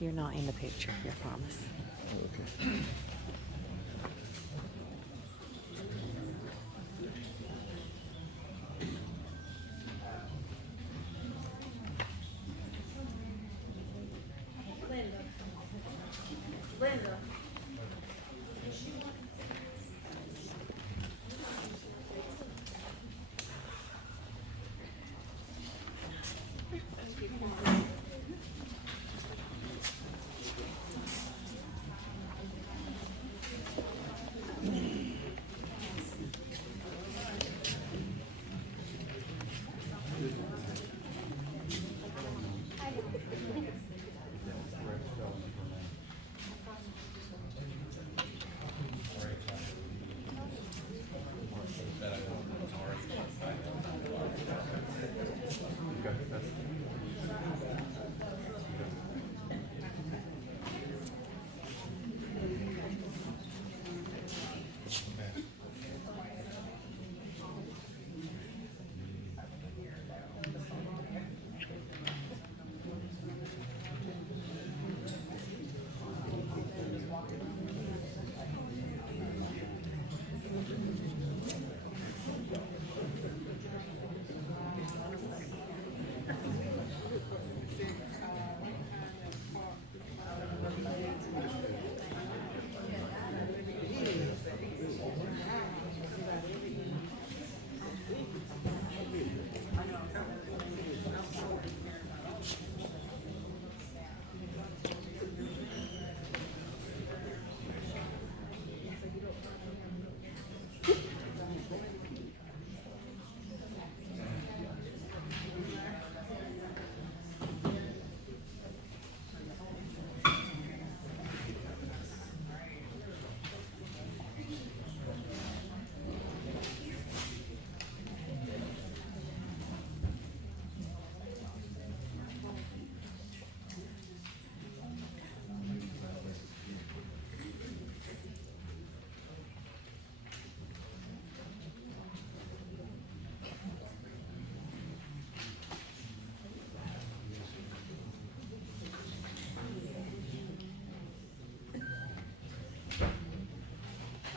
You're not in the picture, I promise. Okay. Linda.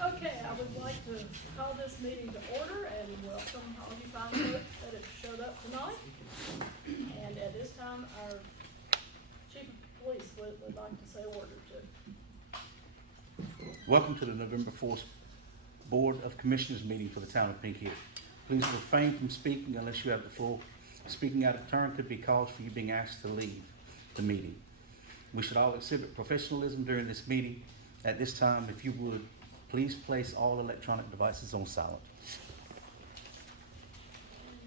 Okay, I would like to call this meeting to order and welcome all you fine folks that have showed up tonight. And at this time, our chief of police would like to say a word or two. Welcome to the November 4th Board of Commissioners meeting for the town of Pink Hill. Please refrain from speaking unless you have the floor. Speaking out of turn could be cause for you being asked to leave the meeting. We should all exhibit professionalism during this meeting. At this time, if you would, please place all electronic devices on silent.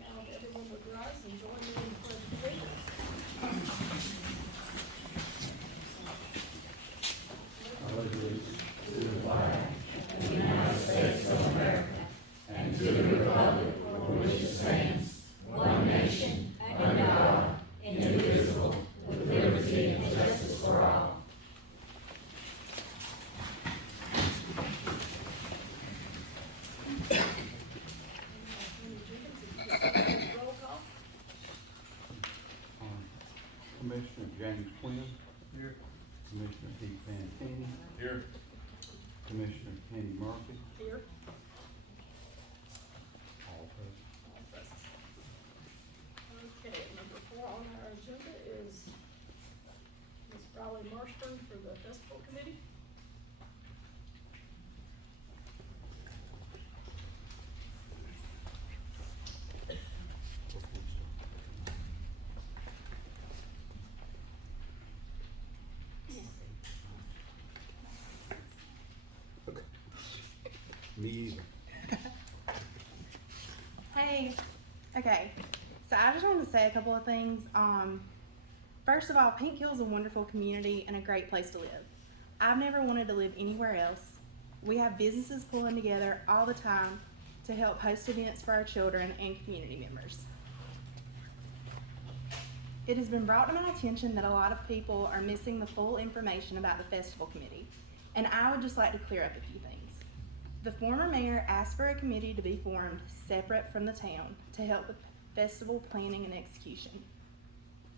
Now, if everyone would rise and join me in the pledge of allegiance. Roll call. Commissioner James Quinn. Here. Commissioner Pete Fantini. Here. Commissioner Kenny Murphy. Here. All present. All present. Okay, number 4 on our agenda is Ms. Riley Marshburn for the festival committee. Me either. Hey, okay, so I just wanted to say a couple of things. First of all, Pink Hill's a wonderful community and a great place to live. I've never wanted to live anywhere else. We have businesses pulling together all the time to help host events for our children and community members. It has been brought to my attention that a lot of people are missing the full information about the festival committee, and I would just like to clear up a few things. The former mayor asked for a committee to be formed separate from the town to help with festival planning and execution.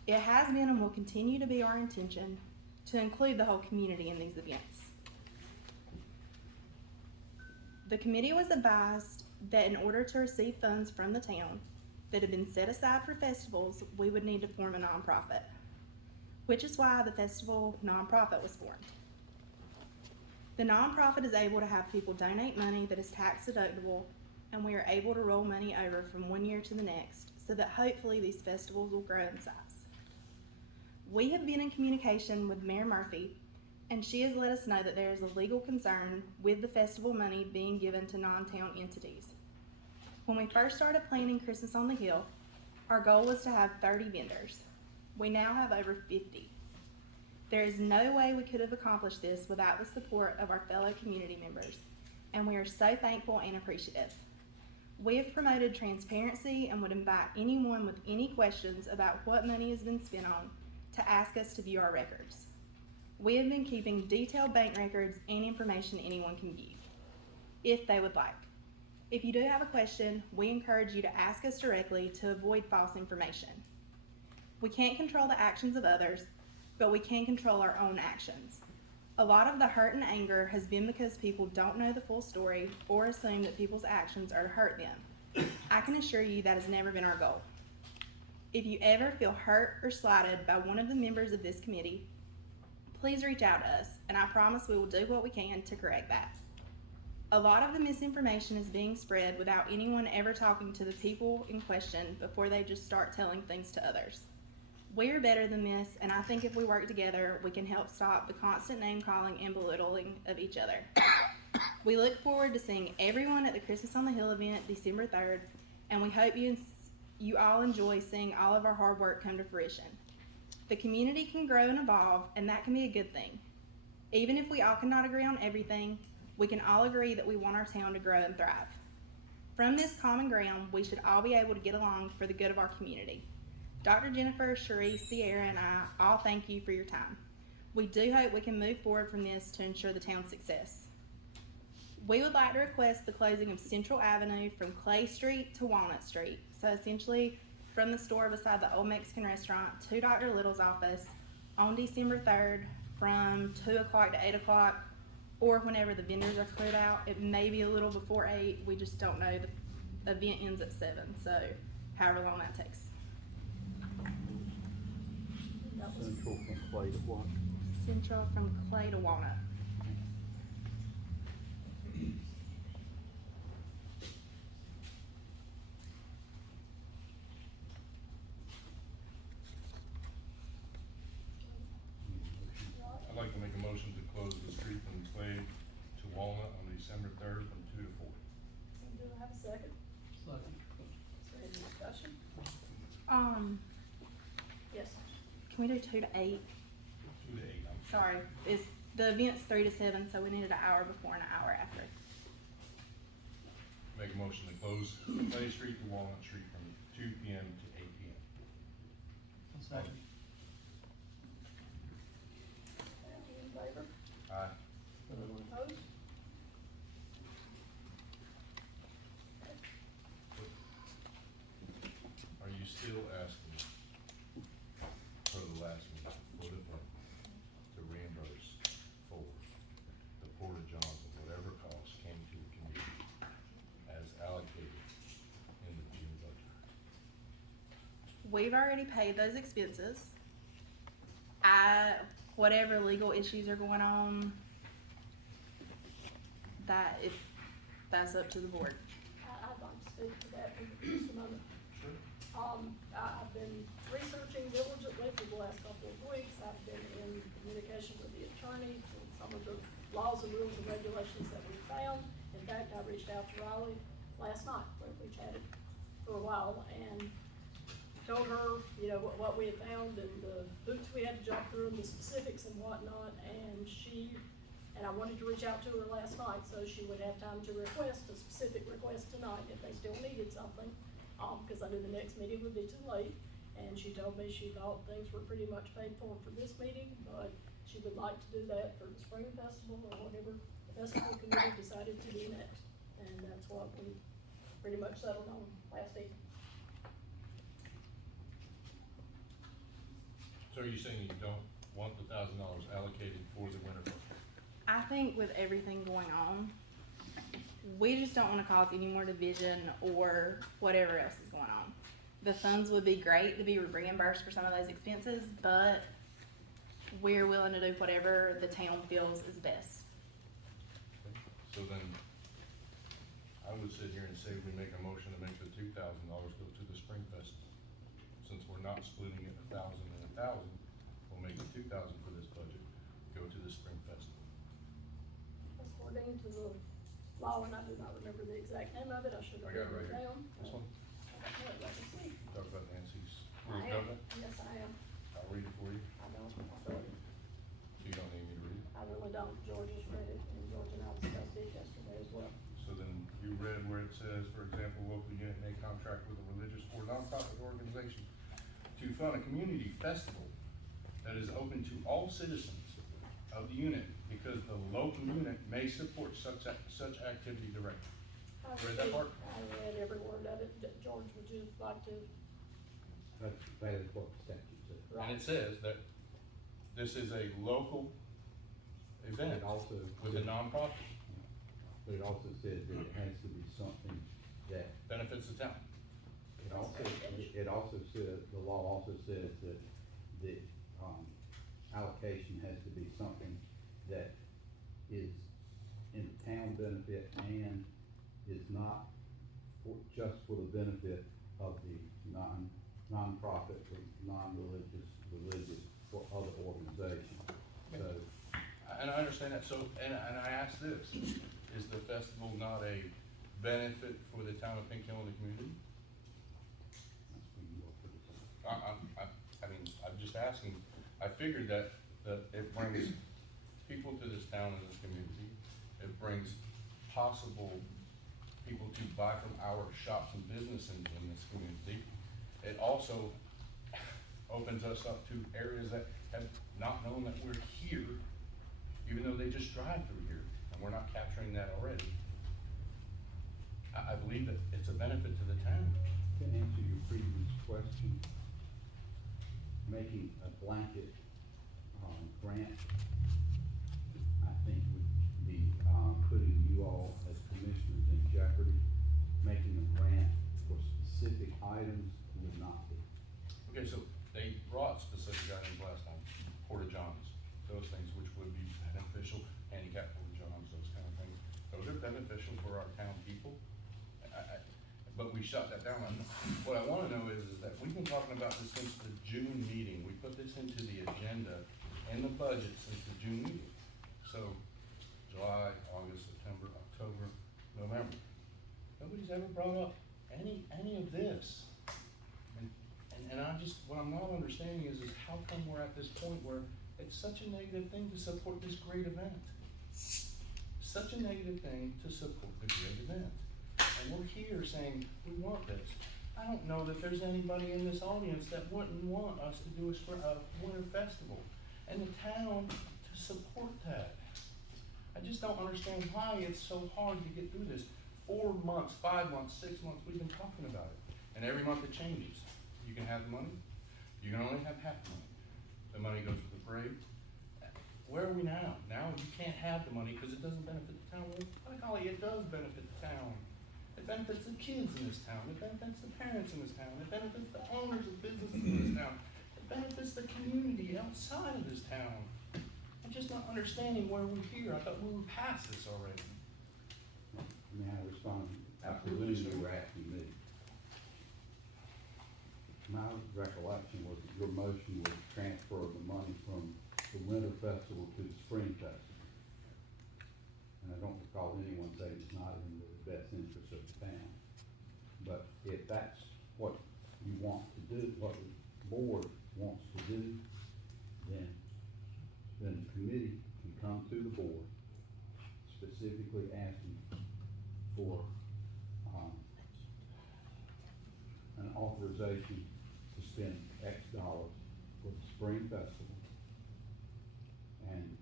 It has been and will continue to be our intention to include the whole community in these events. The committee was advised that in order to receive funds from the town that had been set aside for festivals, we would need to form a nonprofit, which is why the festival nonprofit was formed. The nonprofit is able to have people donate money that is tax deductible, and we are able to roll money over from one year to the next so that hopefully these festivals will grow in size. We have been in communication with Mayor Murphy, and she has let us know that there is a legal concern with the festival money being given to non-town entities. When we first started planning Christmas on the Hill, our goal was to have 30 vendors. We now have over 50. There is no way we could have accomplished this without the support of our fellow community members, and we are so thankful and appreciative. We have promoted transparency and would invite anyone with any questions about what money has been spent on to ask us to view our records. We have been keeping detailed bank records and information anyone can view, if they would like. If you do have a question, we encourage you to ask us directly to avoid false information. We can't control the actions of others, but we can control our own actions. A lot of the hurt and anger has been because people don't know the full story or assume that people's actions are to hurt them. I can assure you that has never been our goal. If you ever feel hurt or slighted by one of the members of this committee, please reach out to us, and I promise we will do what we can to correct that. A lot of the misinformation is being spread without anyone ever talking to the people in question before they just start telling things to others. We're better than this, and I think if we work together, we can help stop the constant name-calling and belittling of each other. We look forward to seeing everyone at the Christmas on the Hill event December 3rd, and we hope you all enjoy seeing all of our hard work come to fruition. The community can grow and evolve, and that can be a good thing. Even if we all cannot agree on everything, we can all agree that we want our town to grow and thrive. From this common ground, we should all be able to get along for the good of our community. Dr. Jennifer, Cherie, Cierra, and I all thank you for your time. We do hope we can move forward from this to ensure the town's success. We would like to request the closing of Central Avenue from Clay Street to Walnut Street. So essentially from the store beside the old Mexican restaurant to Dr. Little's office on December 3rd from 2 o'clock to 8 o'clock, or whenever the vendors are cleared out. It may be a little before 8, we just don't know. The event ends at 7, so however long that takes. Central from Clay to what? Central from Clay to Walnut. I'd like to make a motion to close the street from Clay to Walnut on December 3rd from 2 to 4. Do I have a second? Second. Is there any discussion? Yes. Can we do 2 to 8? 2 to 8. Sorry, the event's 3 to 7, so we needed an hour before and an hour after. Make a motion to close Clay Street to Walnut Street from 2 p.m. to 8 p.m. Second. Any in favor? Aye. Opposed? Are you still asking for the last meeting, to reimburse for the Porta Johns and whatever costs came to the community as allocated in the June budget? We've already paid those expenses. Whatever legal issues are going on, that's up to the board. I'd like to speak to that for just a moment. Sure. I've been researching diligently for the last couple of weeks. I've been in communication with the attorney and some of the laws and rules and regulations that we found. In fact, I reached out to Riley last night, where we chatted for a while, and told her, what we had found and the hoops we had to jump through and the specifics and whatnot, and I wanted to reach out to her last night so she would have time to request a specific request tonight if they still needed something, because I knew the next meeting would be too late, and she told me she thought things were pretty much paid for this meeting, but she would like to do that for the spring festival or whatever the festival committee decided to do next, and that's what we pretty much settled on last evening. So are you saying you don't want the $1,000 allocated for the winter festival? I think with everything going on, we just don't wanna cause any more division or whatever else is going on. The funds would be great to be reimbursed for some of those expenses, but we're willing to do whatever the town feels is best. Okay. So then, I would sit here and say we make a motion to make the $2,000 go to the Spring Festival. Since we're not splitting it 1,000 and 1,000, we'll make the 2,000 for this budget go to the Spring Festival. According to the law, and I do not remember the exact name of it, I should have I got it written right it here. down. This one, Let me see. talk about Nancy's I rule am, covenant. yes, I am. I'll read it for you, I don't, so so you don't need me to read it. I really don't. George has read it, and George and I discussed it yesterday as well. So then you read where it says, for example, local unit may contract with a religious or nonprofit organization to fund a community festival that is open to all citizens of the unit because the local unit may support such activity directly. Read that part? I read every word of it. George, would you like to? That is what the statute says. And it says that this is a local event It also with a nonprofit, But it also says that it has to be something that, benefits the town. it also says, the law also says that the, allocation has to be something that is in the town benefit and is not just for the benefit of the nonprofit or religious or other organizations. So, And I understand that, so, and I ask this, is the festival not a benefit for the town of Pink Hill and the community? that's when you go for the. I mean, I'm just asking, I figured that it brings people to this town and this community. It brings possible people to buy from our shops and businesses in this community. It also opens us up to areas that have not known that we're here, even though they just drive through here, and we're not capturing that already. I believe that it's a benefit to the town. To answer your previous question, making a blanket, grant, I think would be, putting you all as commissioners in jeopardy. Making a grant for specific items would not be. Okay, so they brought specific items last time, porta johns, those things which would be beneficial, handicap porta johns, those kind of things. Those are beneficial for our town people. But we shut that down. What I wanna know is that we've been talking about this since the June meeting. We put this into the agenda and the budget since the June meeting. So July, August, September, October, November. Nobody's ever brought up any of this. And I just, what I'm not understanding is how come we're at this point where it's such a negative thing to support this great event? Such a negative thing to support the great event. And we're here saying, we want this. I don't know that there's anybody in this audience that wouldn't want us to do a winter festival and the town to support that. I just don't understand why it's so hard to get through this. 4 months, 5 months, 6 months, we've been talking about it. And every month it changes. You can have the money, you can only have half the money. The money goes to the parade. Where are we now? Now you can't have the money because it doesn't benefit the town. Well, by golly, it does benefit the town. It benefits the kids in this town. It benefits the parents in this town. It benefits the owners of businesses in this town. It benefits the community outside of this town. I'm just not understanding why we're here. I thought we were past this already. May I respond? Absolutely, you were asking me. My recollection was that your motion was to transfer the money from the winter festival to the spring festival. And I don't recall anyone saying it's not in the best interest of the town. But if that's what you want to do, what the board wants to do, then the committee can come to the board specifically asking for, an authorization to spend X dollars for the spring festival. And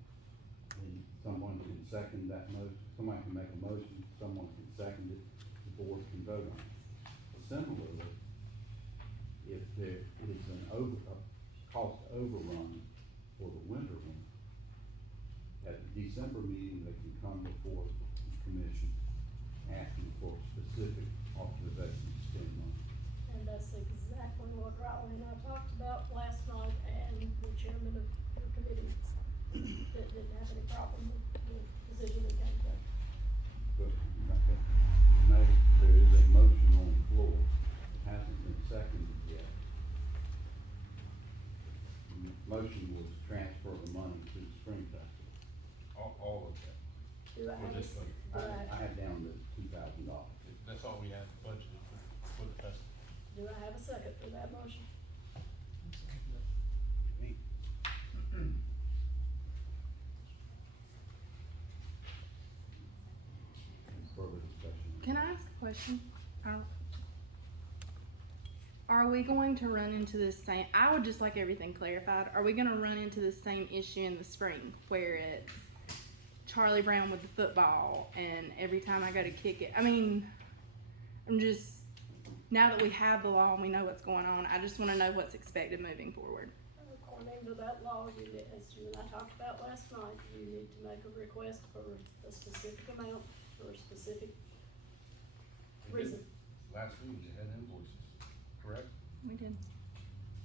then someone can second that motion, somebody can make a motion, someone can second it, the board can vote on it. Similarly, if there is a cost overrun for the before the commission asking for specific authorization to spend money. And that's exactly what Riley and I talked about last night, and the chairman of the committee didn't have any problem with the decision we came to. But, no, there is a motion on the floor, it hasn't been seconded yet. The motion was to transfer the money to the Spring Festival. All of that. Do I For have a, this s- one. do I have down to $2,000. That's all we had budgeted for the festival. do I have a second for that motion? Any further discussion? Can I ask a question? Are we going to run into the same, I would just like everything clarified, are we gonna run into the same issue in the spring where it's Charlie Brown with the football and every time I go to kick it, I mean, I'm just, now that we have the law and we know what's going on, I just wanna know what's expected moving forward. According to that law, you, as you and I talked about last night, you need to make a request for a specific amount for a specific We did. reason. Last week, they had invoices, correct? We did.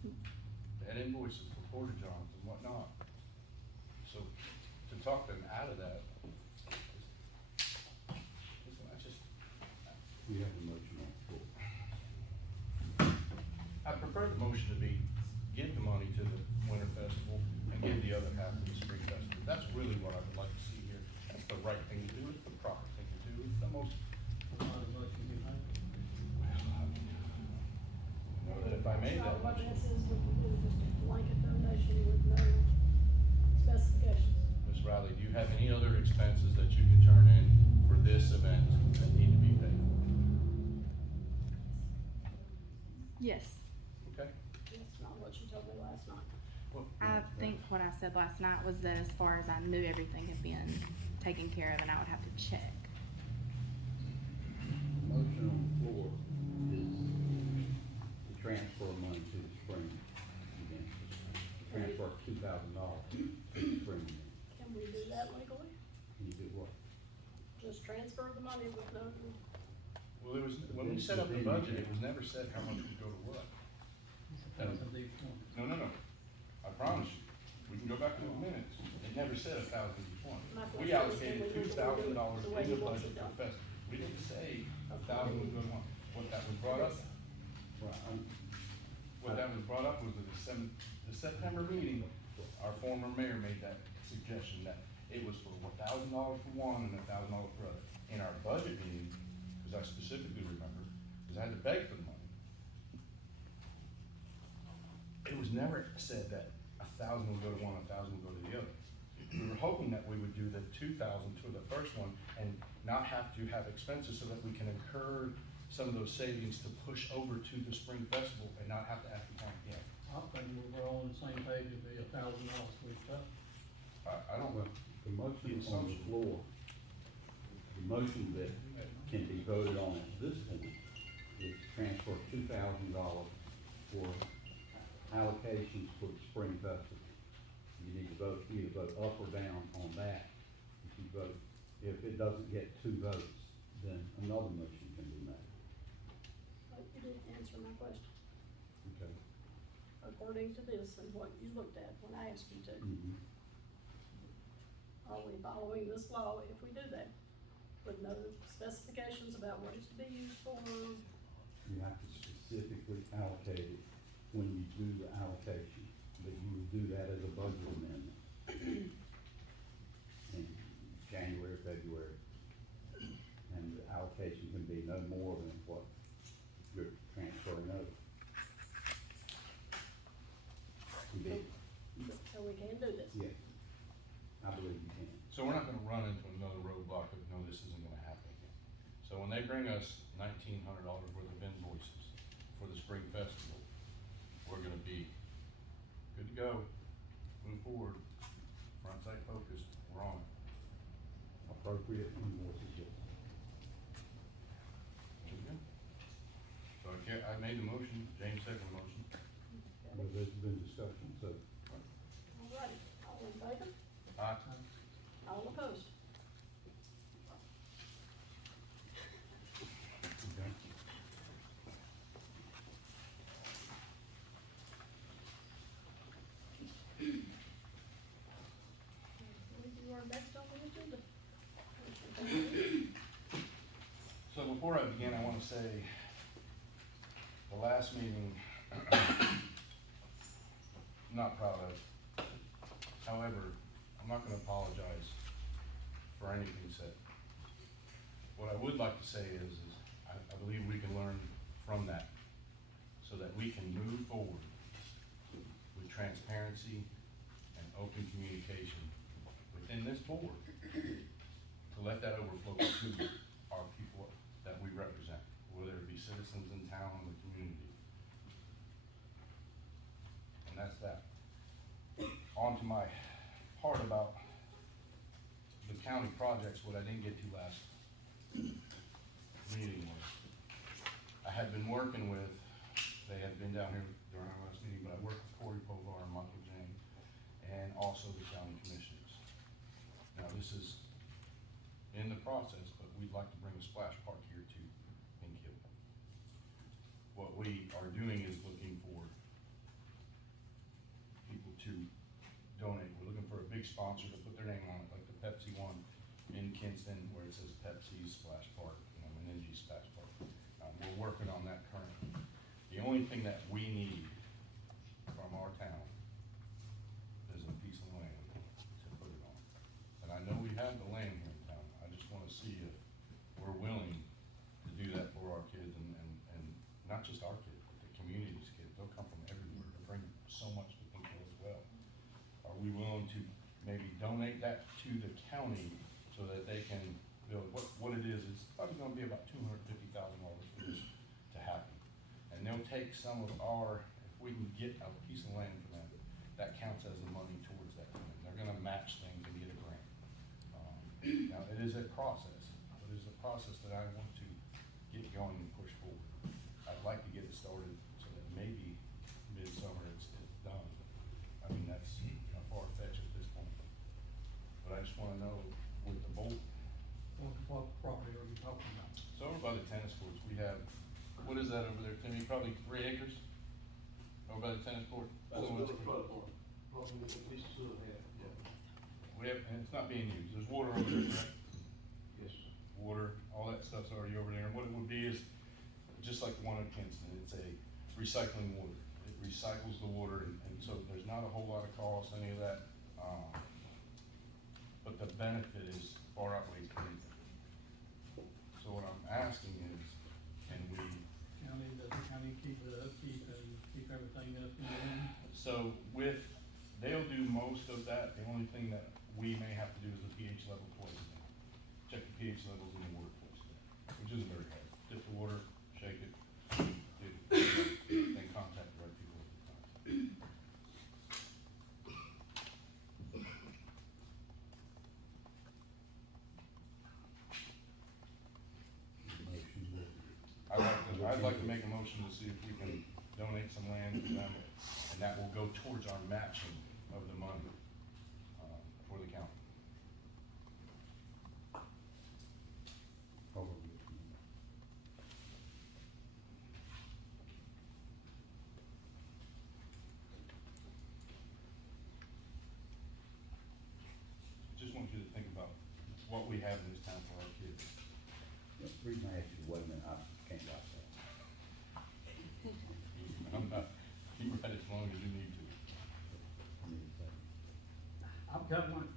They had invoices for porta johns and whatnot. So to talk them out of that, listen, I just, We have a motion on the floor. I prefer the motion to be, give the money to the winter festival and give the other half to the spring festival. That's really what I would like to see here. That's the right thing to do, it's the proper thing to do, it's the most. Know that if I made that My motion, guess is we can do just a blanket donation with no specifications. Ms. Riley, do you have any other expenses that you can turn in for this event that need to be paid? Yes. Okay? That's not what you told me last night. Well, I think what I said last night was that as far as I knew, everything had been taken care of and I would have to check. Motion on the floor is to transfer money to the spring event. Transfer $2,000 to the spring event. Can we do that legally? Can you do what? Just transfer the money with no, Well, it was, when we set up the budget, it was never said how much would go to what. No, no, no. I promise you, we can go back to the minutes. It never said 1,000 each one. My We question is, can allocated we $2,000 the way in he the wants budget it for done? the festival. We didn't say 1,000 was going on. What that was brought up, Well, what that was brought up was the September meeting, our former mayor made that suggestion that it was for $1,000 for one and $1,000 for other. In our budget meeting, because I specifically remember, because I had to beg for the money. It was never said that 1,000 would go to one, 1,000 would go to the other. We were hoping that we would do the 2,000 to the first one and not have to have expenses so that we can incur some of those savings to push over to the spring festival and not have to ask the town again. I think we're all on the same page, it'd be $1,000 for each other. I don't, well, the motion on the floor, the motion that can be voted on at this point is to transfer $2,000 for allocations for the spring festival. You need to vote, either vote up or down on that. If you vote, if it doesn't get 2 votes, then another motion can be made. but you didn't answer my question. Okay? According to this and what you looked at when I asked you to, Mhm. are we following this law if we do that? With no specifications about what it's to be used for? You have to specifically allocate it when you do the allocation, but you would do that as a budget amendment in January, February. And the allocation can be no more than what you're transferring over. Can be, So we can do this? yes, I believe you can. so we're not gonna run into another roadblock of, no, this isn't gonna happen again. So when they bring us $1,900 worth of invoices for the spring festival, we're gonna be good to go, move forward, front sight focused, we're on it. Appropriate invoices, yes. Good to go. So I made the motion, James seconded the motion. But there's been discussion, so All right, all in favor? Aye. All opposed? wanna say, the last meeting, I'm not proud of. However, I'm not gonna apologize for anything said. What I would like to say is I believe we can learn from that so that we can move forward with transparency and open communication within this board to let that overflow to our people that we represent, whether it be citizens in town or the community. And that's that. On to my part about the county projects, what I didn't get to last meeting was, I had been working with, they had been down here during our last meeting, but I worked with Corey Povar and Michael Jane, and also the county commissioners. Now, this is in the process, but we'd like to bring a splash park here to Pink Hill. What we are doing is looking for people to donate. We're looking for a big sponsor to put their name on it, like the Pepsi one in Kinston, where it says Pepsi Splash Park, Meningi Splash Park. We're working on that currently. The only thing that we need from our town is a piece of land to put it on. And I know we have the land here in town. I just wanna see if we're willing to do that for our kids and not just our kids, but the community's kids. They'll come from everywhere to bring so much to Pink Hill as well. Are we willing to maybe donate that to the county so that they can build, what it is, it's probably gonna be about $250,000 for this to happen. And they'll take some of our, if we can get a piece of land from them, that counts as the money towards that grant. They're gonna match things and get a grant. Now, it is a process, but it is a process that I want to get going and push forward. I'd like to get it started so that maybe midsummer it's done. I mean, that's far-fetched at this point. But I just wanna know with the bolt. What property are you talking about? So over by the tennis courts, we have, what is that over there, Timmy? Probably 3 acres? Over by the tennis court? That's Someone's- another front part, probably at least 2.5. Yeah. We have, and it's not being used. There's water over there, correct? Yes. Water, all that stuff's already over there. And what it would be is, just like the one in Kinston, it's a recycling water. It recycles the water, and so there's not a whole lot of cost, any of that. But the benefit is far outweighs anything. So what I'm asking is, can we, County, does the county keep it up, keep everything up and going? so with, they'll do most of that. The only thing that we may have to do is the pH level twice a day. Check the pH levels in the water twice a day, which isn't very hard. Dip the water, shake it, then contact the right people at the time. Motion I'd like to make a motion to see if we can donate some land to them, and that will go towards our matching of the money, for the county. Hold on. Just want you to think about what we have in this town for our kids. The reason I asked you, wait a minute, I can't write that. I'm not, you write as long as you need to. I need to say. I've got one,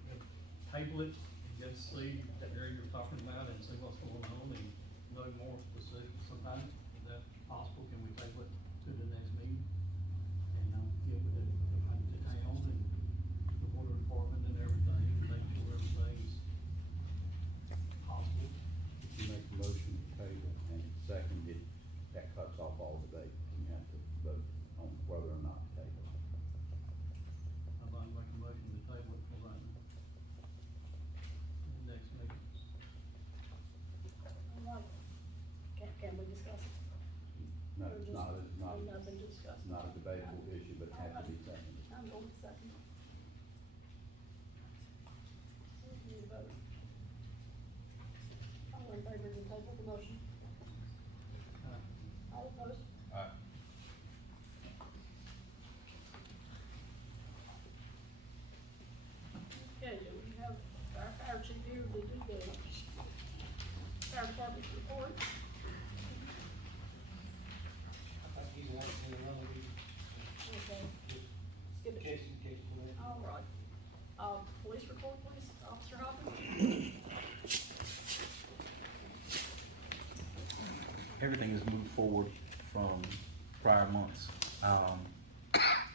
table it, and get to see the area you're talking about and see what's going on and know more specifics about it. Is that possible? Can we table it to the next meeting? And, get with the town and the water department and everything, and make sure everything's possible. If you make the motion to table and second it, that cuts off all debate, and you have to vote on whether or not to table. I'd like to make a motion to table it for right now. The next meeting. Alright. Can we discuss it? No, Or it's just- not, it's not, Nothing to discuss. it's not a debatable issue, but it has to be seconded. I'm going to second. We need to vote. All in favor of the table, the motion? All opposed? Okay, do we have our fire chief here to do the fire department's report? police report, please, Officer Hoppin? Everything has moved forward from prior months.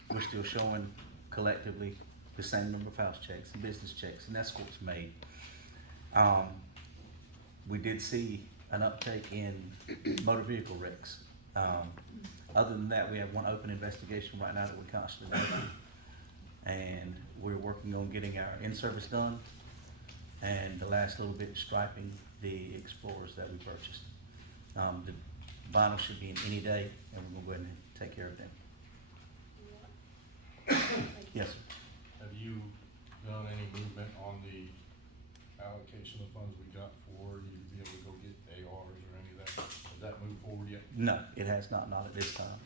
We're still showing collectively the same number of house checks and business checks and escorts made. We did see an uptake in motor vehicle wrecks. Other than that, we have one open investigation right now that we're constantly working. And we're working on getting our in-service done. And the last little bit striping the Explorers that we purchased. The vinyl should be in any day, and we're gonna go ahead and take care of them. Yes, sir. Have you done any movement on the allocation of funds we got for you to be able to go get ARs or any of that? Has that moved forward yet? No, it has not at this time.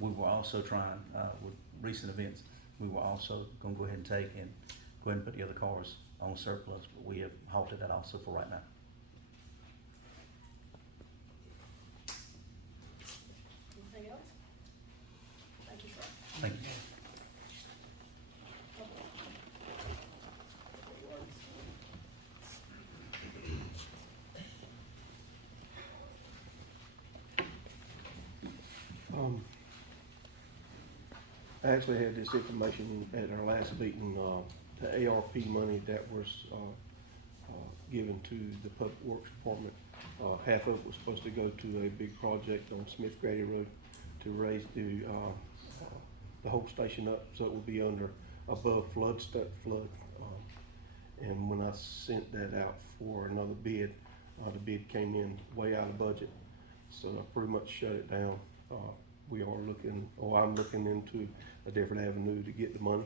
We were also trying, with recent events, we were also gonna go ahead and take and go ahead and put the other cars on surplus, but we have halted that also for right now. Anything else? Thank you, sir. Thank you. I actually had this information at our last meeting, the ARP money that was, given to the Public Works Department. Half of it was supposed to go to a big project on Smith Grady Road to raise the whole station up so it will be above flood. And when I sent that out for another bid, the bid came in way out of budget. So I pretty much shut it down. I'm looking into a different avenue to get the money.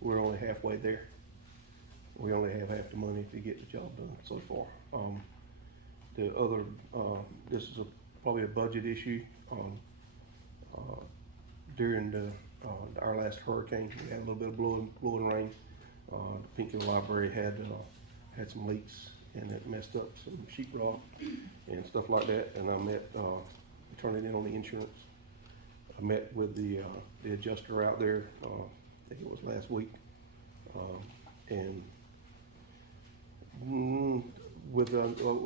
We're only halfway there. We only have half the money to get the job done so far. The other, this is probably a budget issue. During our last hurricane, we had a little bit of blowing rain. The Pinkville Library had some leaks and it messed up some sheetrock and stuff like that. And I met, turned it in on the insurance. I met with the adjuster out there, I think it was last week, and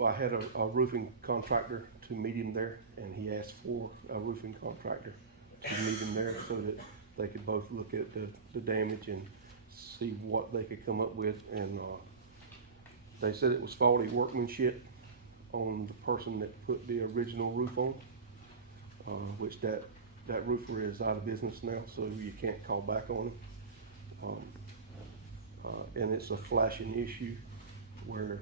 I had a roofing contractor to meet him there, and he asked for a roofing contractor to meet him there so that they could both look at the damage and see what they could come up with. And they said it was faulty workmanship on the person that put the original roof on, which that roofer is out of business now, so you can't call back on him. And it's a flashing issue where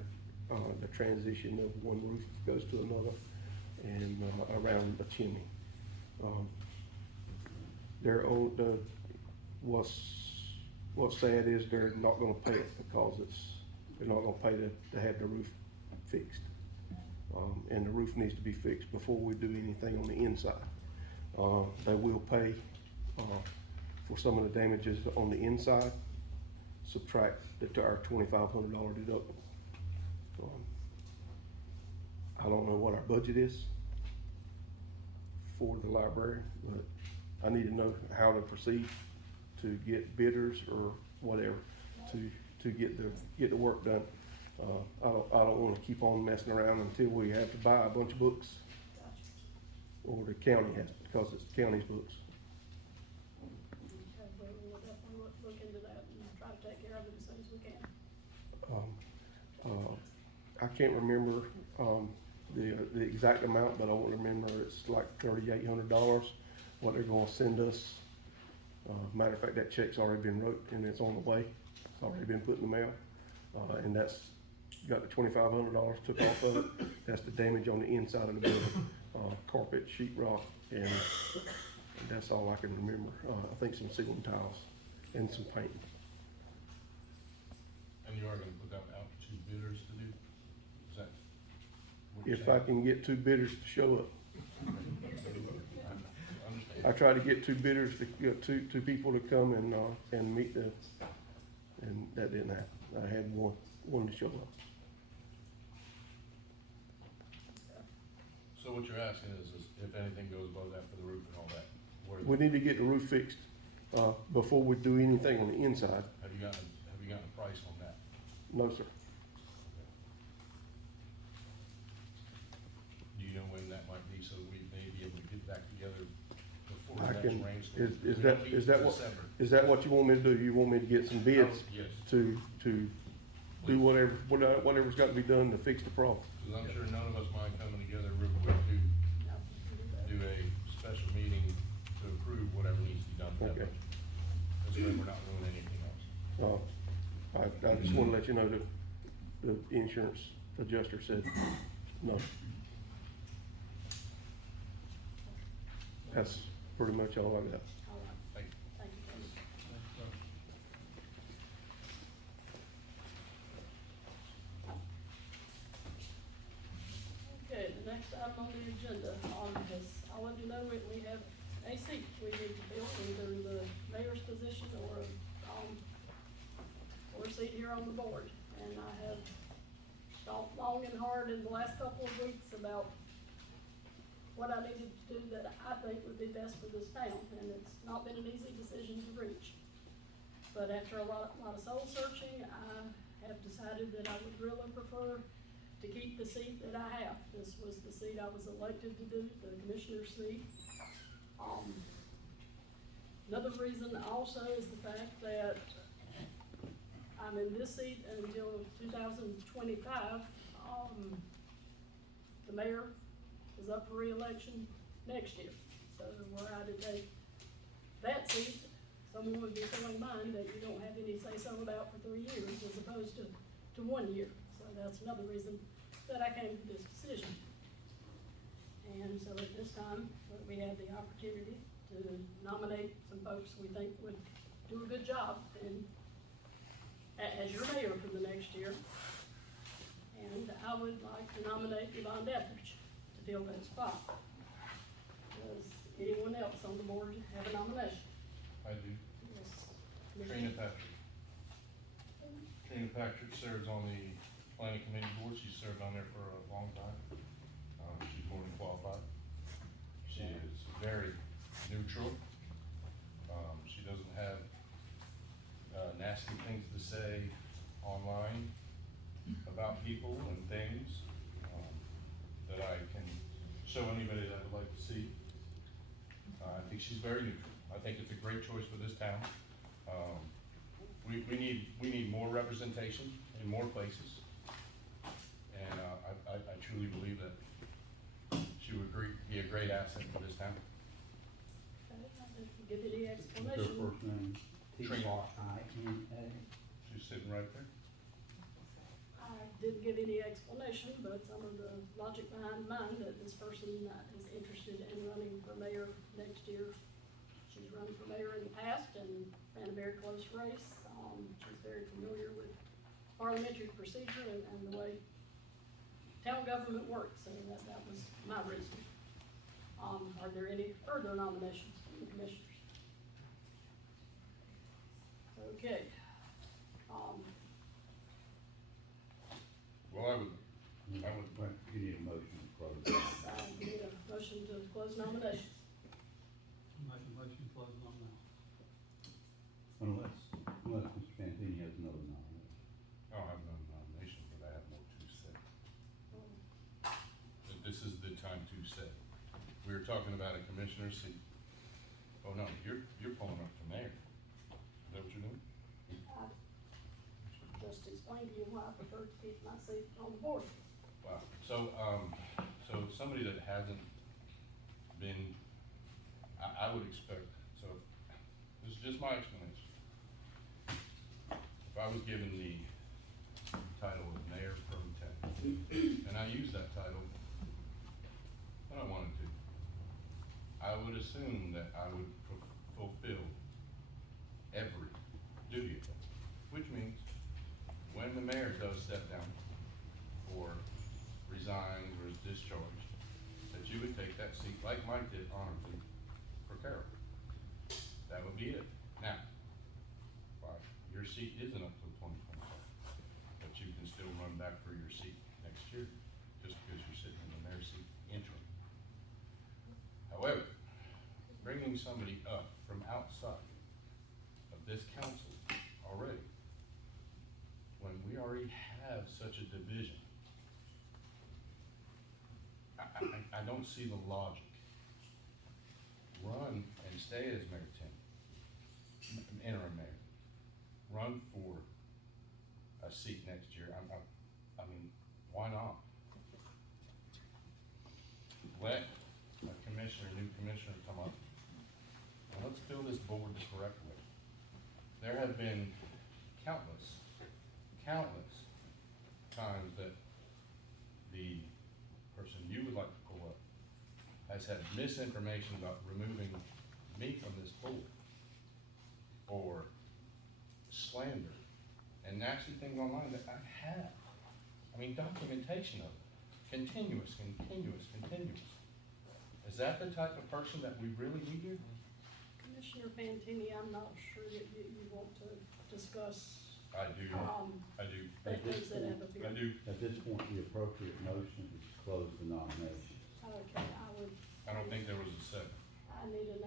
the transition of one roof goes to another and around a chimney. What's sad is they're not gonna pay it because they're not gonna pay to have the roof fixed. And the roof needs to be fixed before we do anything on the inside. They will pay for some of the damages on the inside, subtract our $2,500 deductible. I don't know what our budget is for the library, but I need to know how to proceed to get bidders or whatever to get the work done. I don't want to keep on messing around until we have to buy a bunch of books, or the county has, because it's the county's books. Okay, we'll definitely look into that and try to take care of it as soon as we can. I can't remember the exact amount, but I want to remember it's like $3,800 what they're going to send us. Matter of fact, that check's already been wrote and it's on the way. It's already been put in the mail, and that's got the $2,500 took off of it. That's the damage on the inside of the building, carpet, sheetrock, and that's all I can remember. I think some ceiling tiles and some paint. And you are gonna put that out to bidders to do? Is that what you're If saying? I can get two bidders to show up. I understand. I try to get two bidders two people to come and meet and that didn't happen. I had one to show up. So what you're asking is if anything goes above that for the roof and all that, where? We need to get the roof fixed, before we do anything on the inside. Have you you gotten a price on that? No, sir. Do you know when that might be, so we may be able to get back together before I the next can, rainstorm? is We that, don't meet is that till what, December. is that what you want me to do? You want me to get some bids Yes, to do whatever's got to be done to fix the problem? because I'm sure none of us mind coming together real quick to do a special meeting to approve whatever needs to be done. for that Okay. budget. This way we're not doing anything else. I just want to let you know that the insurance adjuster said no. That's pretty much all I got. All right, Thank you. thank you, Tony. Okay, the next item on the agenda, is, I'll let you know, we have a seat we need to fill, either the mayor's position or a seat here on the board. And I have thought long and hard in the last couple of weeks about what I needed to do that I think would be best for this town, and it's not been an easy decision to reach. But after a lot of soul searching, I have decided that I would really prefer to keep the seat that I have. This was the seat I was elected to do, the commissioner's seat. Another reason also is the fact that I'm in this seat until 2025. The mayor is up for re-election next year. So were I to take that seat, someone would be so in mind that you don't have any say-so about for 3 years as opposed to 1 year. So that's another reason that I came to this decision. And so at this time, we have the opportunity to nominate some folks we think would do a good job as your mayor for the next year. And I would like to nominate Yvonne Deatherage to fill that spot. Does anyone else on the board have a nomination? I do. Yes. Trina Patrick. Trina Patrick serves on the planning committee board. She's served on there for a long time. She's more than qualified. She is very neutral. She doesn't have nasty things to say online about people and things that I can show anybody that would like to see. I think she's very neutral. I think it's a great choice for this town. We need more representation in more places. And I truly believe that she would be a great asset for this town. Okay, I didn't give any Her explanation. first name, Trina. T-R-I-N-A. She's sitting right there. I didn't give any explanation, but some of the logic behind mine, that this person is interested in running for mayor next year. She's run for mayor in the past and ran a very close race. She's very familiar with parliamentary procedure and the way town government works, and that was my reason. Are there any further nominations from the commissioners? Okay. Well, I would, Well, you need a motion to close it. I need a motion to close nominations. Make a motion to close nomination. Unless Mr. Fantini has another nomination. I don't have no nomination, but I have more to say. This is the time to say. We were talking about a commissioner's seat. Oh, no, you're pulling up from there. Is that what you're doing? I just explained to you why I prefer to keep my seat on the board. Wow. So somebody that hasn't been, I would expect, so this is just my explanation. If I was given the title of mayor pro tem, and I use that title when I wanted to, I would assume that I would fulfill every duty of it, which means when the mayor does step down or resigns or is discharged, that you would take that seat like Mike did honorably for Carol. That would be it. Now, your seat isn't up till 2025, but you can still run back for your seat next year, just because you're sitting in the mayor's seat interim. However, bringing somebody up from outside of this council already we have such a division? I don't see the logic. Run and stay as Mayor Tim, interim mayor. Run for a seat next year. I mean, why not? Let a new commissioner come up, and let's fill this board the correct way. There have been countless times that the person you would like to pull up has had misinformation about removing me from this board, or slander, and nasty things online that I have. I mean, documentation of it. Continuous. Is that the type of person that we really need here? Commissioner Fantini, I'm not sure that you want to discuss, I do. things that have appeared. I do. At this point, the appropriate motion is to close the nomination. Okay, I don't think there was a second. I need a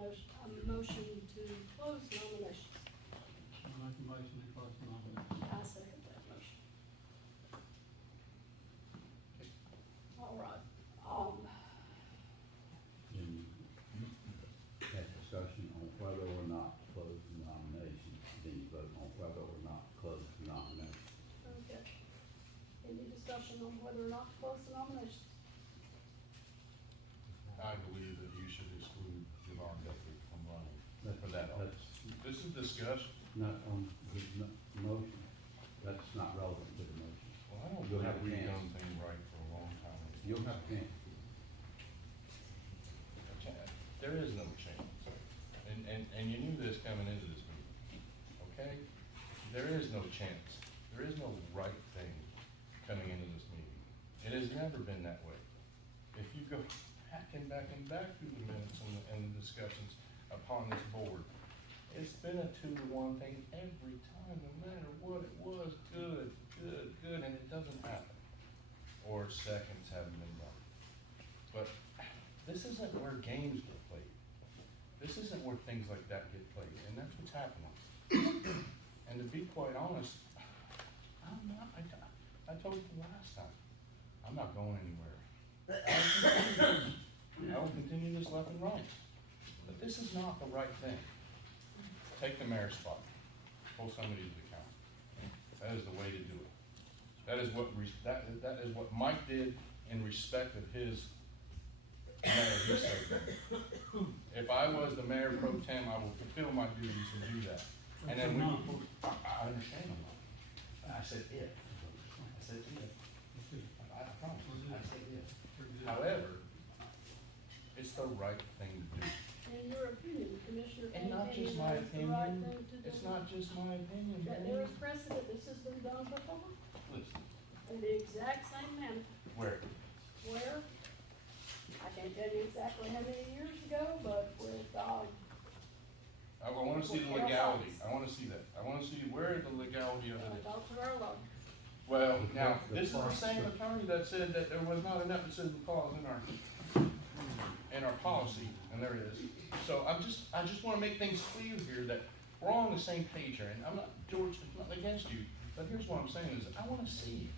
motion to close nominations. I make a motion to close the nomination. I second that motion. All right, Then have discussion on whether or not to close the nomination, then you vote on whether or not to close the nomination. okay. Any discussion on whether or not to close the nominations? I believe that you should exclude Javon Guthrie from running for that That's office. This is discussion. not on the motion, that's not relevant to the motion. Well, I don't You'll think have a we've chance. done things right for a long time. You'll have a chance. There is no chance. And you knew this coming into this meeting, okay? There is no chance. There is no right thing coming into this meeting. It has never been that way. If you go back through the minutes and the discussions upon this board, it's been a 2-to-1 thing every time, no matter what it was, good, and it doesn't happen. Or seconds haven't been done. But this isn't where games get played. This isn't where things like that get played, and that's what's happening. And to be quite honest, I told you last time, I'm not going anywhere. I will continue this left and right. But this is not the right thing. Take the mayor's spot, pull somebody to the council. That is the way to do it. That is what Mike did in respect of his mayor he served. If I was the mayor pro tem, I will fulfill my duties and do that. And then I understand them. I said if. I promise. I said if. However, it's the right thing to do. In your opinion, Commissioner And not Fantini, just my that is the right opinion, thing to do? it's not just my opinion, That there is precedent, this has been done before, Listen, in the exact same manner, where? where, I can't tell you exactly how many years ago, but with, I wanna see the legality, I wanna see that, I wanna see where the legality of it is. talk to our lawyer. Well, now, this is the same attorney that said that there was not a nepotism clause in our policy, and there is. So I just wanna make things clear here that we're all on the same page here, and I'm not, George, it's not against you, but here's what I'm saying is, I wanna see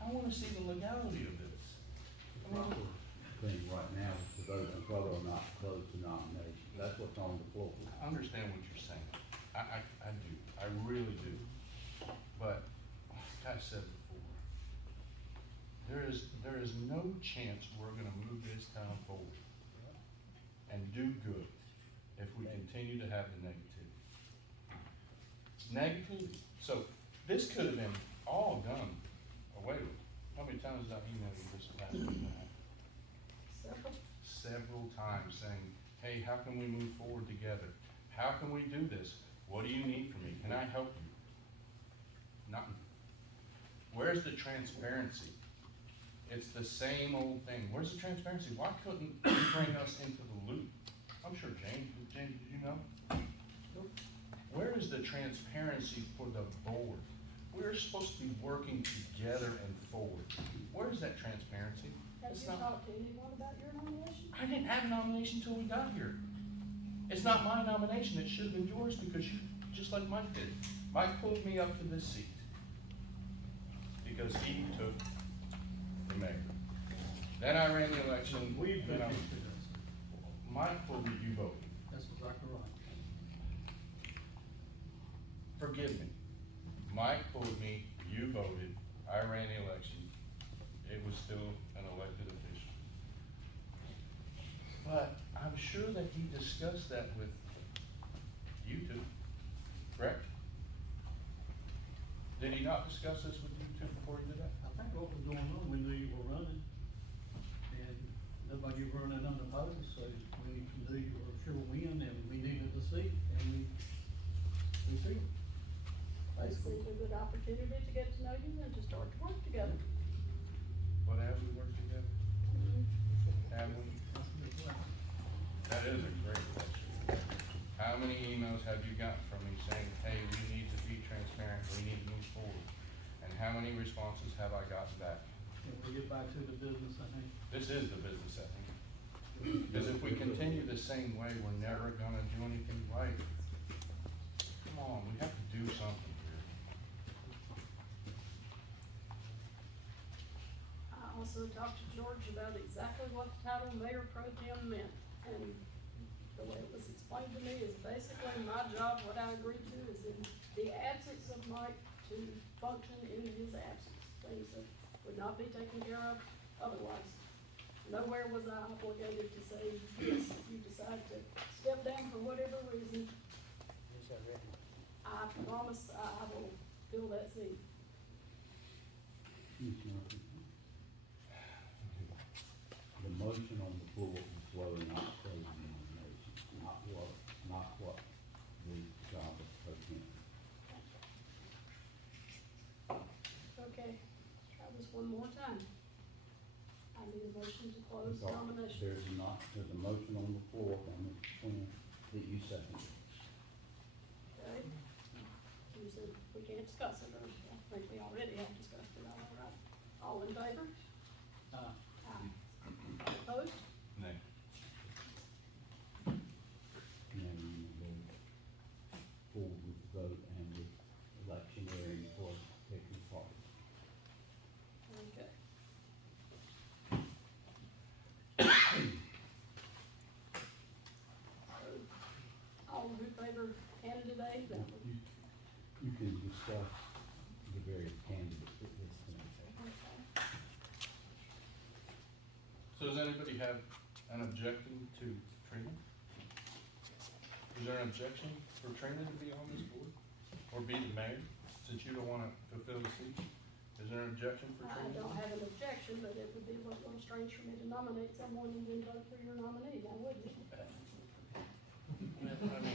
the legality of this. The proper thing right now is to vote on whether or not to close the nomination. That's what's on the floor. I understand what you're saying. I do. I really do. But like I said before, there is no chance we're gonna move this town forward and do good if we continue to have the negativity. So this could have been all done away with. How many times did I email you this last week? Several times saying, hey, how can we move forward together? How can we do this? What do you need from me? Can I help you? Nothing. Where's the transparency? It's the same old thing. Where's the transparency? Why couldn't you bring us into the loop? I'm sure James, did you know? Where is the transparency for the board? We're supposed to be working together and forward. Where is that transparency? Have you talked to anyone about your nomination? I didn't have a nomination until we got here. It's not my nomination, it should have been yours because you, just like Mike did. Mike pulled me up to this seat. because he took the mayor. Then I ran the election, We've then been I, used to this. Mike told me you voted. That's exactly right. Forgive me. Mike told me you voted, I ran the election, it was still an elected official. But I'm sure that he discussed that with you two, correct? Did he not discuss this with you two before he did that? I think what was going on, we knew you were running, and nobody running unopposed, so we knew you were sure win, and we needed the seat, and we see it. It seemed a good opportunity to get to know you and to start to work together. But have we worked together? Have we? That is a great question. How many emails have you gotten from me saying, hey, we need to be transparent, we need to move forward? And how many responses have I gotten back? And we get back to the business, I think. This is the business ethic. Because if we continue the same way, we're never gonna do anything right. Come on, we have to do something here. I also talked to George about exactly what the title Mayor Pro Tem meant, and the way it was explained to me is basically my job, what I agreed to is in the absence of Mike to function in his absence, things that would not be taken care of otherwise. Nowhere was I obligated to say, yes, if you decide to step down for whatever reason, I promise I will fill that seat. The motion on the floor is whether or not to close the nomination, not what the job of president. Okay, try this one more time. I need a motion to close Because nomination. there's a motion on the floor by Mr. Quinn that you seconded. Okay? You said we can't discuss it, or I think we already have discussed it, all right? All in favor? Aye. Opposed? Nay. And then you go forward with the vote and the electioneering for picking party. Okay. All who favor candidate, that would. You can discuss the various candidates at this point. Okay. So does anybody have an objection to Trina? Is there an objection for Trina to be on this board? Or be the mayor, since you don't wanna fulfill the seat? Is there an objection for I Trina? don't have an objection, but it would be a little strange for me to nominate someone and then vote for your nominee, now would you? I mean,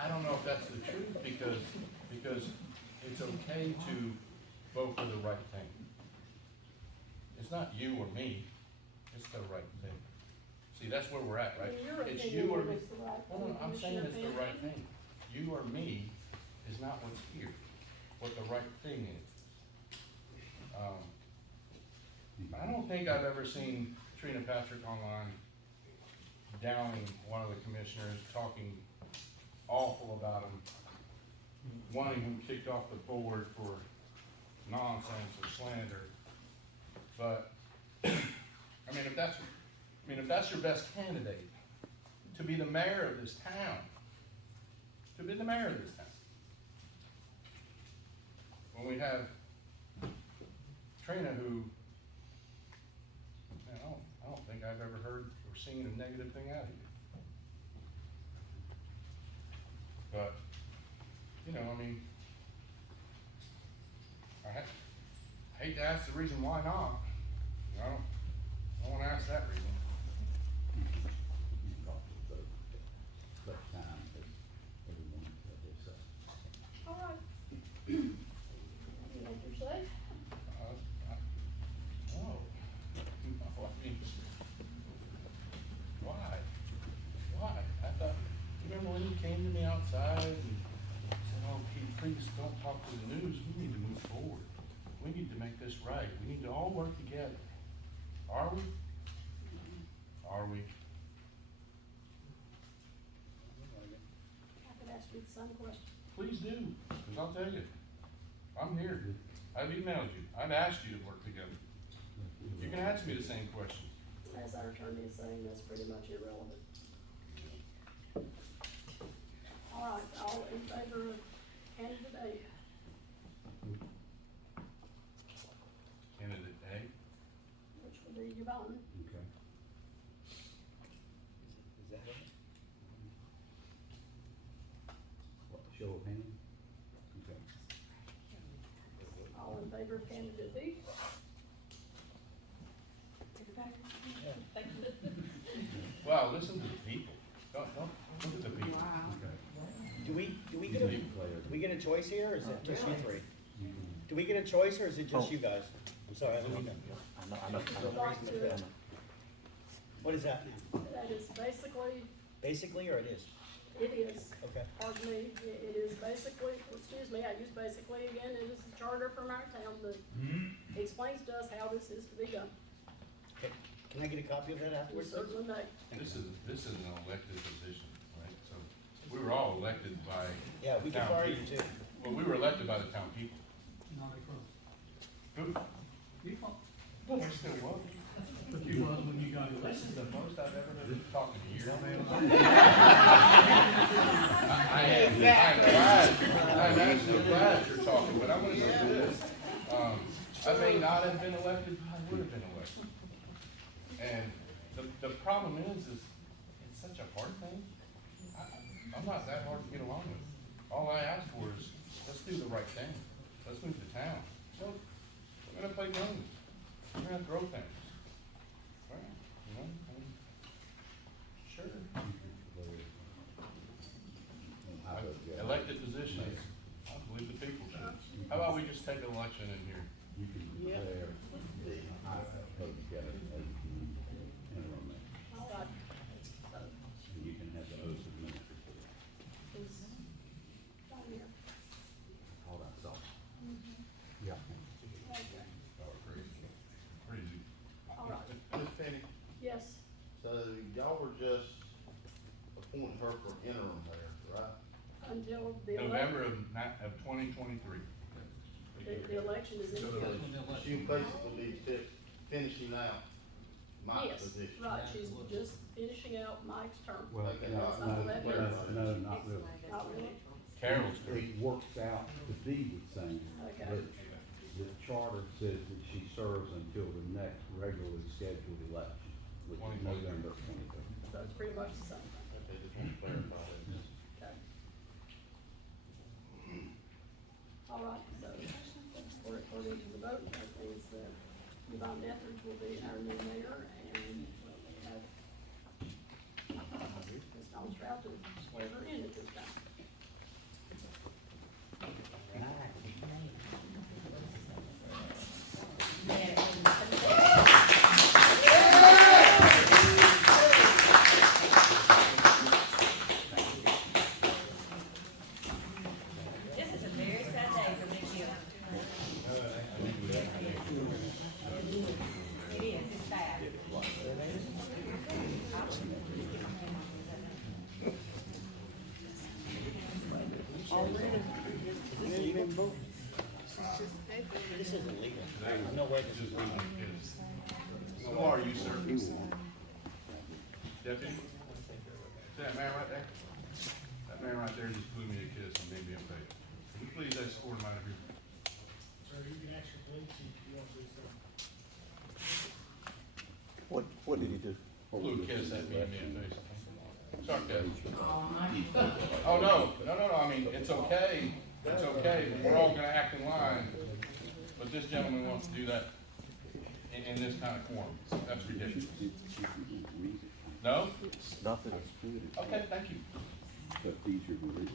I don't know if that's the truth, because it's okay to vote for the right thing. It's not you or me, it's the right thing. See, that's where we're at, right? In your It's opinion, you or it me. was the right No, thing, I'm saying it's the Commissioner right Finn. thing. You or me is not what's here, what the right thing is. I don't think I've ever seen Trina Patrick online downing one of the commissioners, talking awful about him, wanting him kicked off the board for nonsense or slander. But, I mean, if that's your best candidate, to be the mayor of this town, when we have Trina who, man, I don't think I've ever heard or seen a negative thing out of you. But, you know, I mean, I hate to ask the reason why not. You know, I don't wanna ask that reason. You can talk to the vote, but time that everyone said they said. All right. You like your say? No, I mean, why? I thought, you remember when you came to me outside and said, oh, Pete, please don't talk to the news, we need to move forward. We need to make this right, we need to all work together. Are we? Are we? I could ask you the same question. Please do, because I'll tell you, I'm here. I've emailed you, I've asked you to work together. You can ask me the same question. As our attorney is saying, that's pretty much irrelevant. All right, all in favor of candidate A? Candidate A, Which would be Yvonne. Okay. Is that it? What, show of hands? Okay. All in favor of candidate B? wow, listen to the people, don't, look at the people. Okay. Do we You get a, can declare do we get a choice here, or is it just you three? You can- Do we get a choice, or is it just Oh. you guys? I'm sorry, I don't know. I know. What is that? That is basically, Basically, or it is? it is, Okay. pardon me, it is basically, excuse me, I use basically again, it is the charter from our town that explains to us how this is to be done. Okay. Can I get a copy of that We afterwards? certainly may. This is an elected position, right? So, we were all elected by. Yeah, we can town fire you people. too. Well, we were elected by the town people. Not a problem. Who? You thought, There still was. but you was when you got This elected. is the most I've ever been talking to you, man. I'm actually glad you're talking, but I want to say this. I may not have been elected, but I would have been elected. And the problem is it's such a hard thing. I'm not that hard to get along with. All I ask for is, let's do the right thing. Let's move to town. So, we're gonna play games. We're gonna throw things. Right, you know, I mean, sure. I vote yes. Elected positions, I believe the people should. How about we just take an election in here? You can declare I vote yes as the interim mayor. All right. So, And you can have the oath of ministry for that. is down here. All that stuff. Yeah. Okay. Oh, crazy. Crazy. All right. Miss Penny, Yes, so y'all were just appointing her for interim there, right? until the November election, of 2023. the election is in So here. she basically be finishing out Mike's Yes, position. right, she's just finishing out Mike's term. Well, Okay, no, that's no, not that no, bad. no, not really. Not really? Carol's great. It works out to be the same. Okay. But the charter says that she serves until the next regularly scheduled election, which is 23rd. November 23rd. So it's pretty much the same. Okay, just want to clarify that. Okay. All right, so according to the vote, that means that Yvonne Etheridge will be our new mayor, and we have Ms. Dawn Stroud to swear her in at this time. This is a very sad day for Big Hill. It is, it's sad. This isn't legal. There's no way this is legal. Who are you, sir? Deputy? See that man right there? That man right there just blew me a kiss and made me a favor. Can you please escort him out of here? Sir, you can actually leave if you want to do so. What did he do? Blew a kiss at me and me a face. Sorry, Dad. Oh, no, I mean, it's okay. It's okay. We're all gonna act in line. But this gentleman wants to do that in this kind of form. That's ridiculous. No? Nothing. Okay, thank you. So these are the rules.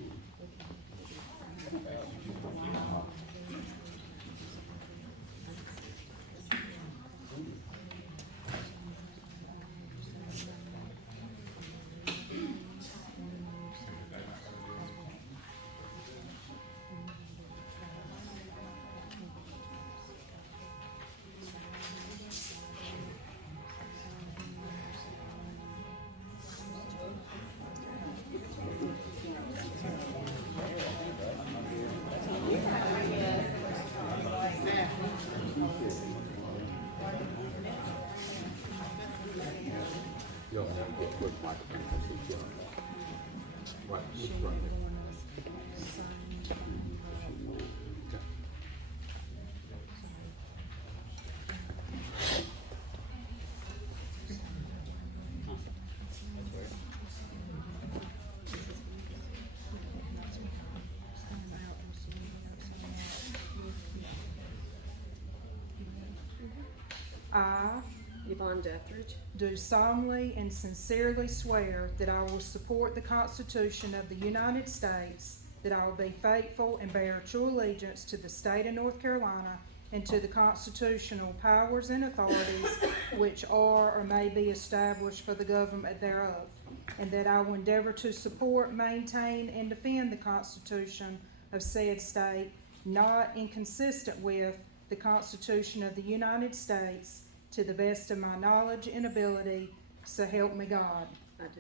Yeah. I Yvonne Dethridge, do solemnly and sincerely swear that I will support the Constitution of the United States, that I will be faithful and bear true allegiance to the state of North Carolina and to the constitutional powers and authorities which are or may be established for the government thereof, and that I will endeavor to support, maintain, and defend the Constitution of said state, not inconsistent with the Constitution of the United States, to the best of my knowledge and ability, so help me God. I do.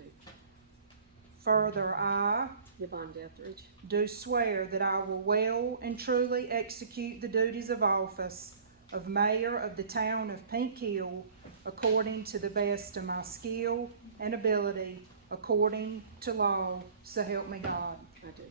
Further, I Yvonne Dethridge, do swear that I will well and truly execute the duties of office of mayor of the town of Pink Hill according to the best of my skill and ability, according to law, so help me God. I do.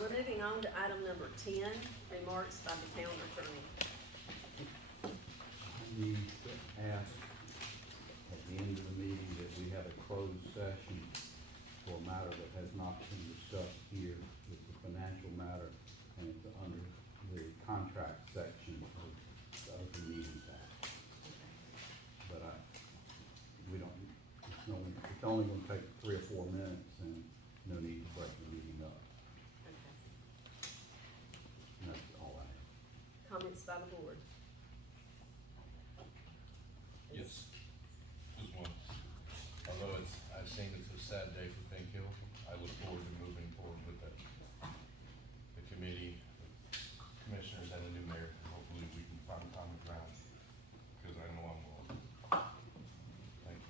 We're moving on to item number 10, remarks by the town attorney. I need to ask at the end of the meeting that we have a closed session for a matter that has not been discussed here. It's a financial matter, and it's under the contract section of the Open Meetings Act. But it's only gonna take 3 or 4 minutes, and no need to break the meeting up. And that's all I have. Comments by the board? Yes, just one. Although I've seen it's a sad day for Pink Hill, I look forward to moving forward with the committee, the commissioners, and the new mayor. Hopefully we can find common ground, because I know I'm wrong. Thank you.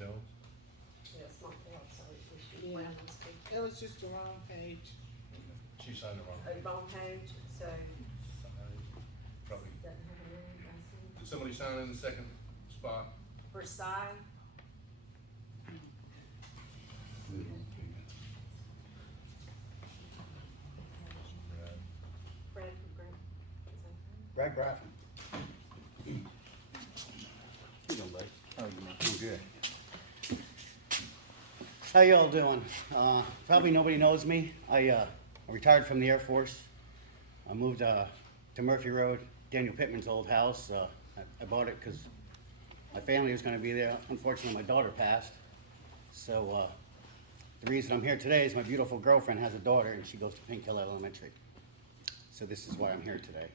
Jones? Yeah, it's not there, so we should plan on speaking. It was just the wrong page. She signed it wrong. Wrong page, so Probably. doesn't have a name, I see. Did somebody sign in the second spot? Versailles, Move on to Brad, Grant, Greg Graffin. You doing, buddy? Oh, you good. How y'all doing? Probably nobody knows me. I retired from the Air Force. I moved to Murphy Road, Daniel Pittman's old house. I bought it because my family was going to be there. Unfortunately, my daughter passed. So the reason I'm here today is my beautiful girlfriend has a daughter, and she goes to Pink Hill Elementary. So this is why I'm here today.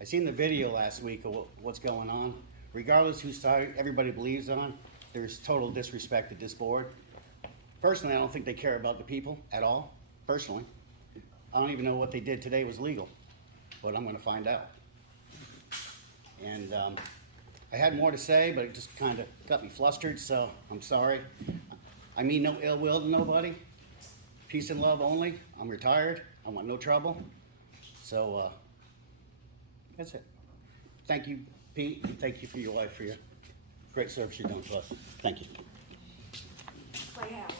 I seen the video last week of what's going on. Regardless whose side everybody believes on, there's total disrespect at this board. Personally, I don't think they care about the people at all. Personally, I don't even know what they did today was legal, but I'm going to find out. And I had more to say, but it just kind of got me flustered, so I'm sorry. I mean no ill will to nobody. Peace and love only. I'm retired. I want no trouble. So that's it. Thank you, Pete, and thank you for your wife for your great service you've done to us. Thank you. Clay Howard.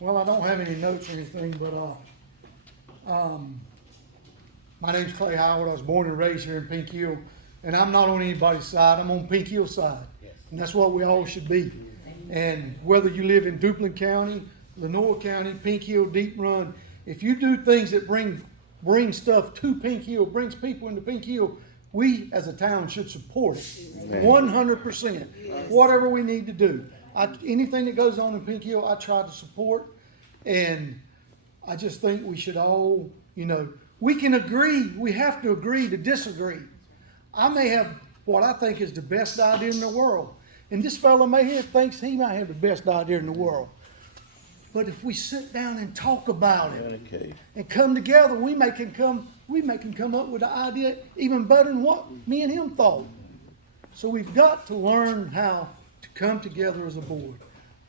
Well, I don't have any notes or anything, but, my name's Clay Howard. I was born and raised here in Pink Hill, and I'm not on anybody's side. I'm on Pink Hill's side. Yes. And that's what we all should be. And whether you live in Duplin County, Lenoir County, Pink Hill, Deep Run, if you do things that bring stuff to Pink Hill, brings people into Pink Hill, we as a town should support it. 100%. Whatever we need to do. Anything that goes on in Pink Hill, I try to support. And I just think we should all, we can agree, we have to agree to disagree. I may have what I think is the best idea in the world. And this fellow thinks he might have the best idea in the world. But if we sit down and talk about it and come together, we can come up with an idea even better than what me and him thought. So we've got to learn how to come together as a board.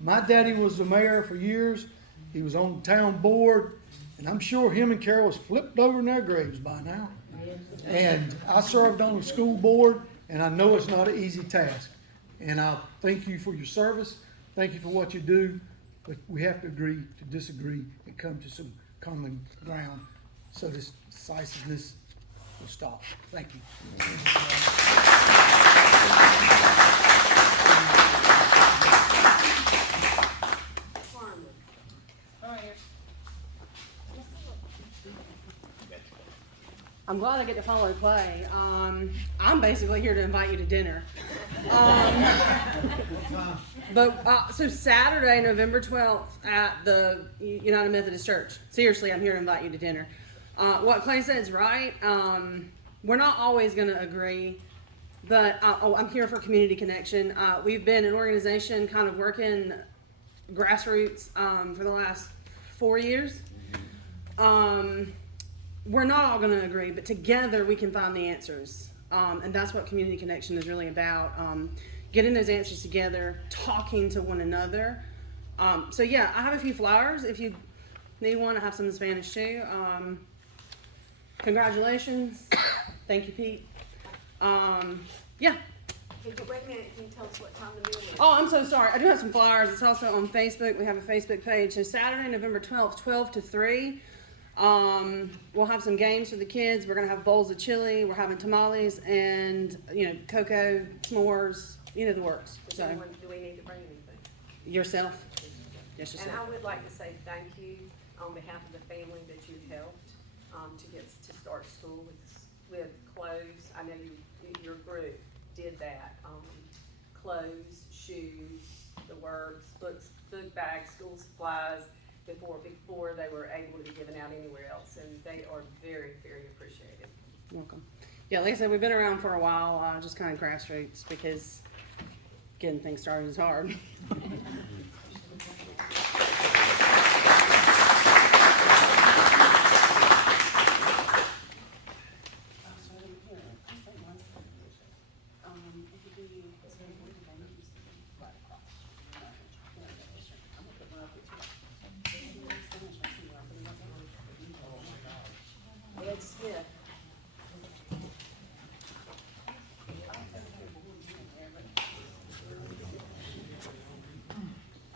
My daddy was the mayor for years. He was on the town board, and I'm sure him and Carol was flipped over in their graves by now. And I served on the school board, and I know it's not an easy task. And I thank you for your service. Thank you for what you do. But we have to agree to disagree and come to some common ground so this decisiveness will stop. Thank you. I'm glad I get to follow Clay. I'm basically here to invite you to dinner. So Saturday, November 12th at the United Methodist Church. Seriously, I'm here to invite you to dinner. What Clay said is right. We're not always going to agree, but I'm here for community connection. We've been an organization kind of working grassroots for the last 4 years. We're not all going to agree, but together we can find the answers. And that's what community connection is really about. Getting those answers together, talking to one another. So yeah, I have a few flowers. If you need one, I have some in Spanish too. Congratulations. Thank you, Pete. Yeah. Wait a minute, can you tell us what time the meal is? Oh, I'm so sorry. I do have some flyers. It's also on Facebook. We have a Facebook page. So Saturday, November 12th, 12 to 3. We'll have some games for the kids. We're going to have bowls of chili. We're having tamales and, cocoa, s'mores, the works. So Do we need to bring anything? yourself. Yes, And yourself. I would like to say thank you on behalf of the family that you helped to start school with clothes. I know your group did that. Clothes, shoes, the works, books, book bags, school supplies before they were able to be given out anywhere else, and they are very, very appreciated. Welcome. Yeah, like I said, we've been around for a while, just kind of grassroots because getting things started is hard.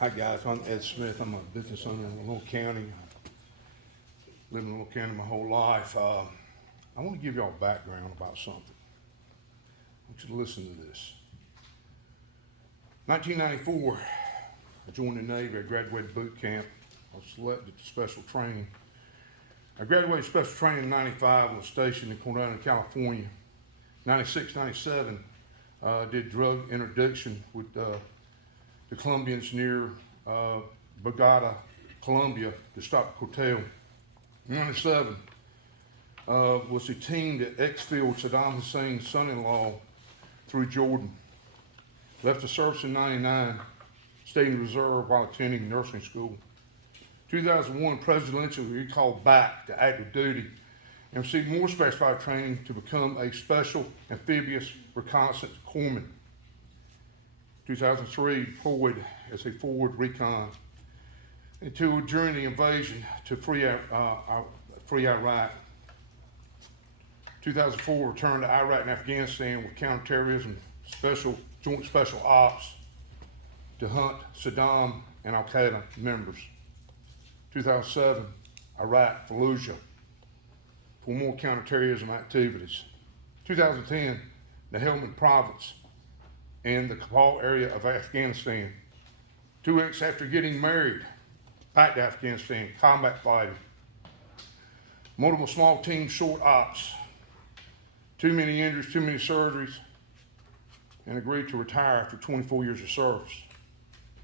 Hi guys, I'm Ed Smith. I'm a business owner in Lenore County. Lived in Lenore County my whole life. I want to give y'all background about something. I want you to listen to this. 1994, I joined the Navy. I graduated boot camp. I was selected to special training. I graduated special training in 95 and was stationed in Coronado, California. 96, 97, did drug interdiction with the Colombians near Bogota, Colombia, to stop the cartel. 97, was detained at exfilled Saddam Hussein's son-in-law through Jordan. Left the service in 99, stayed in reserve while attending nursing school. 2001, presidential recalled back to active duty and received more specified training to become a special amphibious reconnaissance corpsman. 2003, deployed as a forward recon until during the invasion to free Iraq. 2004, returned to Iraq and Afghanistan with counterterrorism, joint special ops to hunt Saddam and Al-Qaeda members. 2007, Iraq, Fallujah, for more counterterrorism activities. 2010, the Helmand province and the Kabul area of Afghanistan. 2 weeks after getting married, back to Afghanistan, combat fighting. Multiple small team short ops, too many injuries, too many surgeries, and agreed to retire after 24 years of service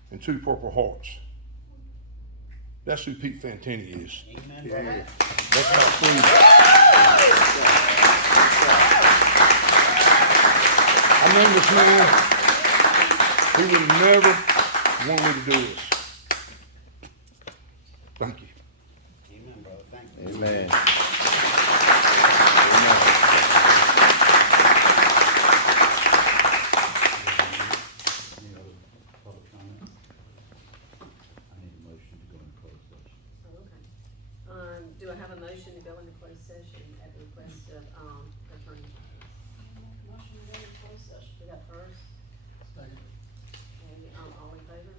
and 2 Purple Hearts. That's who Pete Fantini is. Amen, brother. That's about freedom. I named this man, he would never want me to do this. Thank you. Amen, brother. Thank you. Amen. Any other public comments? I need a motion to go into closed session. Oh, okay. Do I have a motion to go into closed session at the request of, attorney? Motion to go into closed session. We got first, Second. and, all in favor?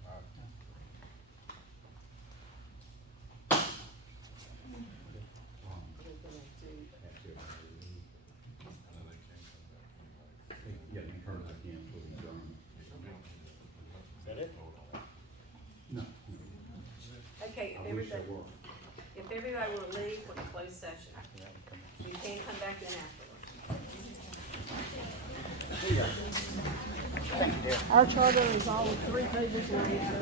We're gonna do, Yeah, you turn back in for the adjournment. Is that it? No. okay, I wish I were. if everybody will leave for the closed session, you can come back in afterwards. Our charter is all 3 pages long, so